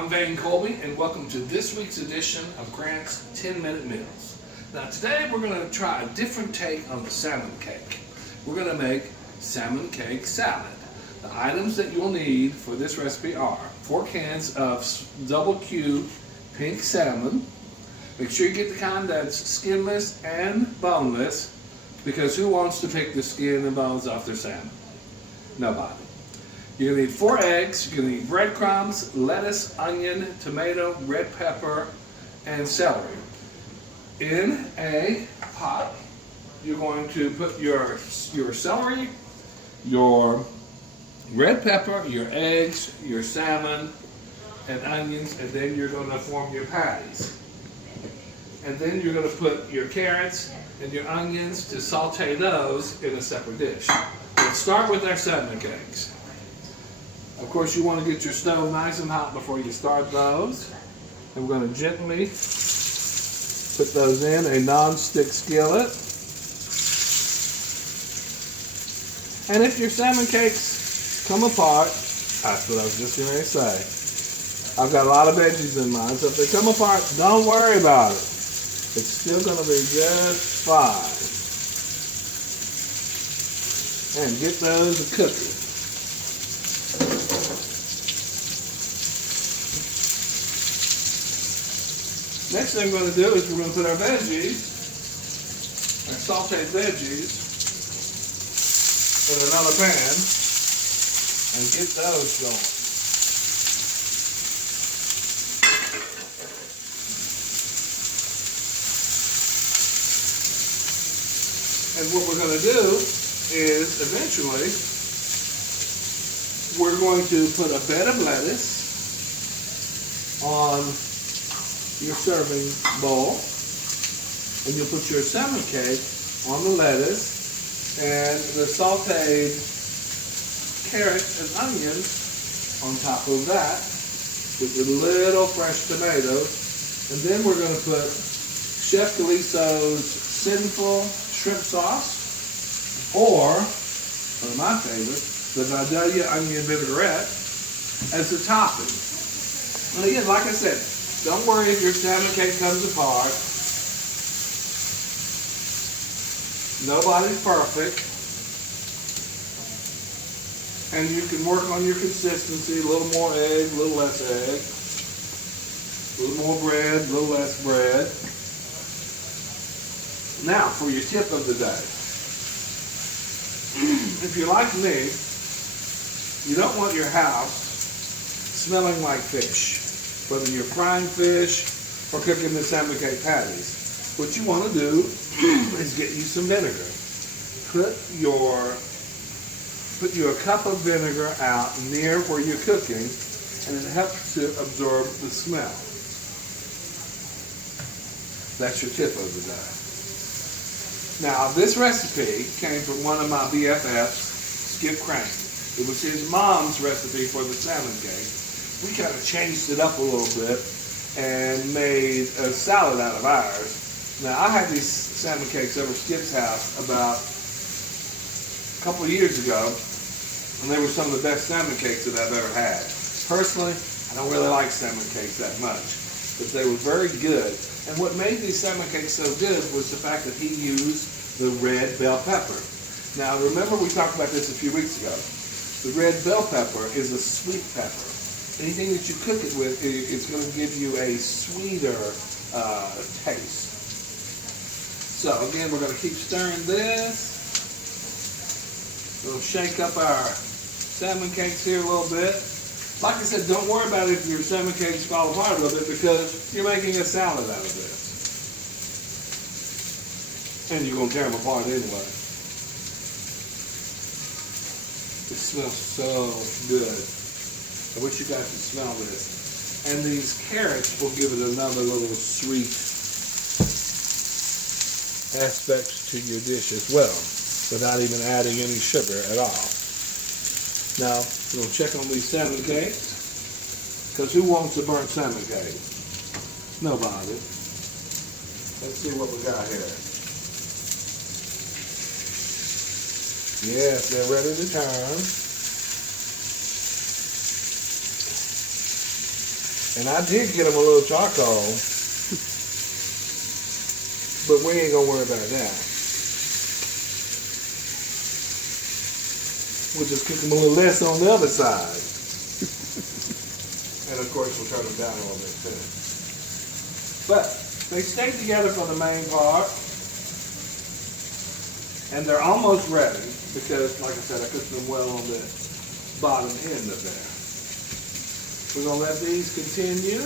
I'm Van Colby, and welcome to this week's edition of Grant's 10-Minute Meals. Now today we're going to try a different take on the salmon cake. We're going to make salmon cake salad. The items that you'll need for this recipe are 4 cans of double Q pink salmon. Make sure you get the kind that's skinless and boneless, because who wants to pick the skin and bones off their salmon? Nobody. You're going to need 4 eggs, you're going to need breadcrumbs, lettuce, onion, tomato, red pepper, and celery. In a pot, you're going to put your celery, your red pepper, your eggs, your salmon, and onions, and then you're going to form your patties. And then you're going to put your carrots and your onions to saute those in a separate dish. Let's start with our salmon cakes. Of course, you want to get your stove nice and hot before you start those. And we're going to gently put those in a non-stick skillet. And if your salmon cakes come apart, that's what I was just going to say. I've got a lot of veggies in mine, so if they come apart, don't worry about it. It's still going to be just fine. And get those cooking. Next thing we're going to do is we're going to put our veggies, our sauteed veggies, in another pan and get those going. And what we're going to do is eventually we're going to put a bed of lettuce on your serving bowl, and you'll put your salmon cake on the lettuce and the sauteed carrots and onions on top of that with a little fresh tomatoes. And then we're going to put Chef Caliso's Sinful Shrimp Sauce, or one of my favorites, the Vidalia Onion Vinaigrette, as a topping. And again, like I said, don't worry if your salmon cake comes apart. Nobody's perfect. And you can work on your consistency, a little more egg, a little less egg, a little more bread, a little less bread. Now, for your tip of the day. If you're like me, you don't want your house smelling like fish. Whether you're frying fish or cooking the salmon cake patties, what you want to do is get you some vinegar. Put a cup of vinegar out near where you're cooking, and it helps to absorb the smell. That's your tip of the day. Now, this recipe came from one of my BFFs, Skip Crank. It was his mom's recipe for the salmon cake. We kind of changed it up a little bit and made a salad out of ours. Now, I had these salmon cakes over at Skip's house about a couple of years ago, and they were some of the best salmon cakes that I've ever had. Personally, I don't really like salmon cakes that much, but they were very good. And what made these salmon cakes so good was the fact that he used the red bell pepper. Now, remember we talked about this a few weeks ago. The red bell pepper is a sweet pepper. Anything that you cook it with is going to give you a sweeter taste. So again, we're going to keep stirring this. We'll shake up our salmon cakes here a little bit. Like I said, don't worry about it if your salmon cakes fall apart a little bit, because you're making a salad out of this. And you're going to tear them apart anyway. It smells so good. I wish you guys could smell this. And these carrots will give it another little sweet aspect to your dish as well, without even adding any sugar at all. Now, we're going to check on these salmon cakes, because who wants a burnt salmon cake? Nobody. Let's see what we got here. Yes, they're ready to turn. And I did get them a little charcoal, but we ain't gonna worry about that. We'll just cook them a little less on the other side. And of course, we'll turn them down a little bit too. But they stay together for the main part. And they're almost ready because, like I said, I cooked them well on the bottom end of there. We're going to let these continue.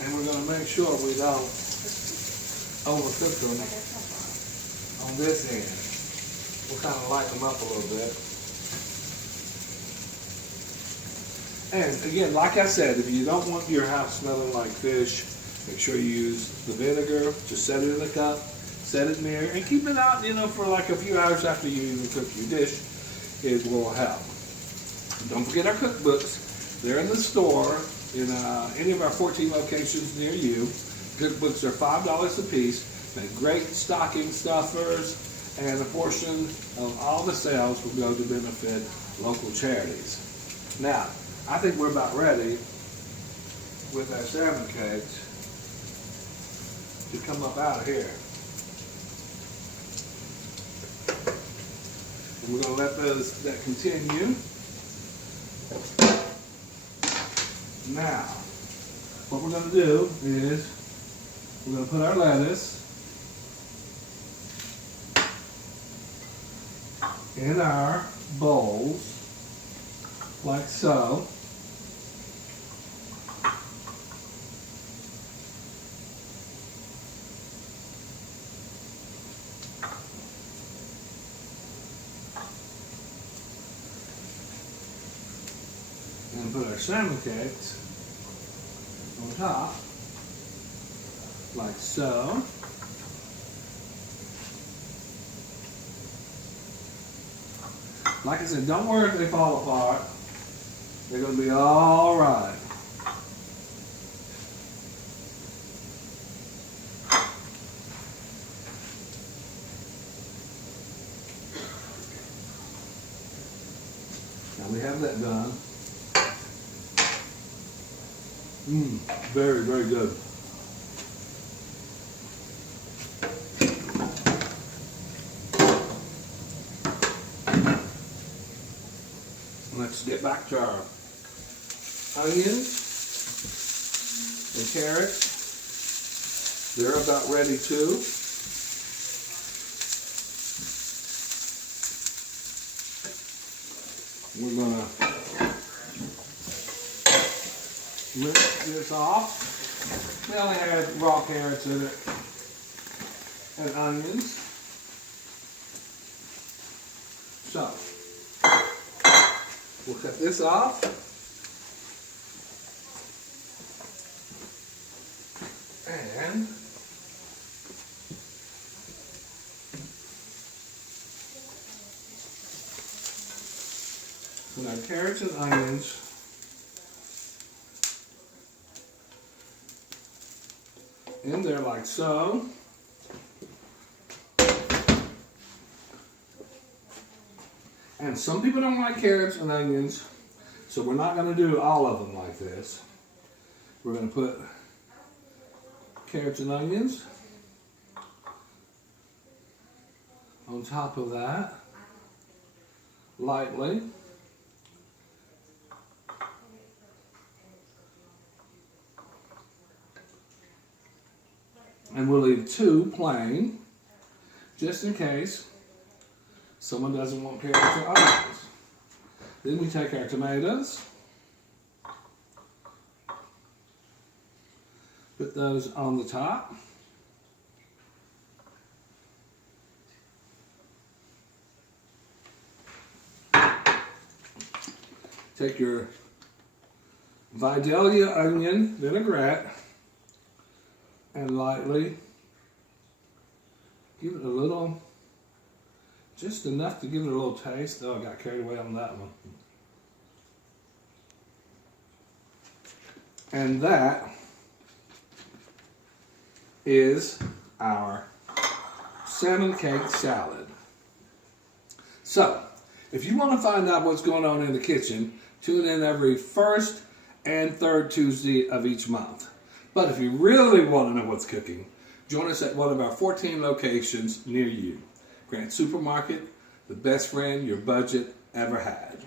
And we're going to make sure we don't overcook them on this end. We'll kind of lighten them up a little bit. And again, like I said, if you don't want your house smelling like fish, make sure you use the vinegar. Just set it in a cup, set it near, and keep it out, for like a few hours after you even cook your dish. It will help. Don't forget our cookbooks. They're in the store in any of our 14 locations near you. Cookbooks are $5 a piece. They're great stocking stuffers, and a portion of all the sales will go to benefit local charities. Now, I think we're about ready with our salmon cakes to come up out of here. And we're going to let that continue. Now, what we're going to do is we're going to put our lettuce in our bowls like so. And put our salmon cakes on top, like so. Like I said, don't worry if they fall apart. They're going to be all right. Now we have that done. Very, very good. Let's get back to our onions and carrots. They're about ready too. We're going to rinse this off. We only had raw carrots in it and onions. So, we'll cut this off. And put our carrots and onions in there like so. And some people don't like carrots and onions, so we're not going to do all of them like this. We're going to put carrots and onions on top of that, lightly. And we'll leave two plain, just in case someone doesn't want carrots or onions. Then we take our tomatoes, put those on the top. Take your Vidalia onion vinaigrette and lightly give it a little, just enough to give it a little taste. Oh, I got carried away on that one. And that is our salmon cake salad. So, if you want to find out what's going on in the kitchen, Tune in every first and third Tuesday of each month. But if you really want to know what's cooking, join us at one of our 14 locations near you. Grant Supermarket, the best friend your budget ever had.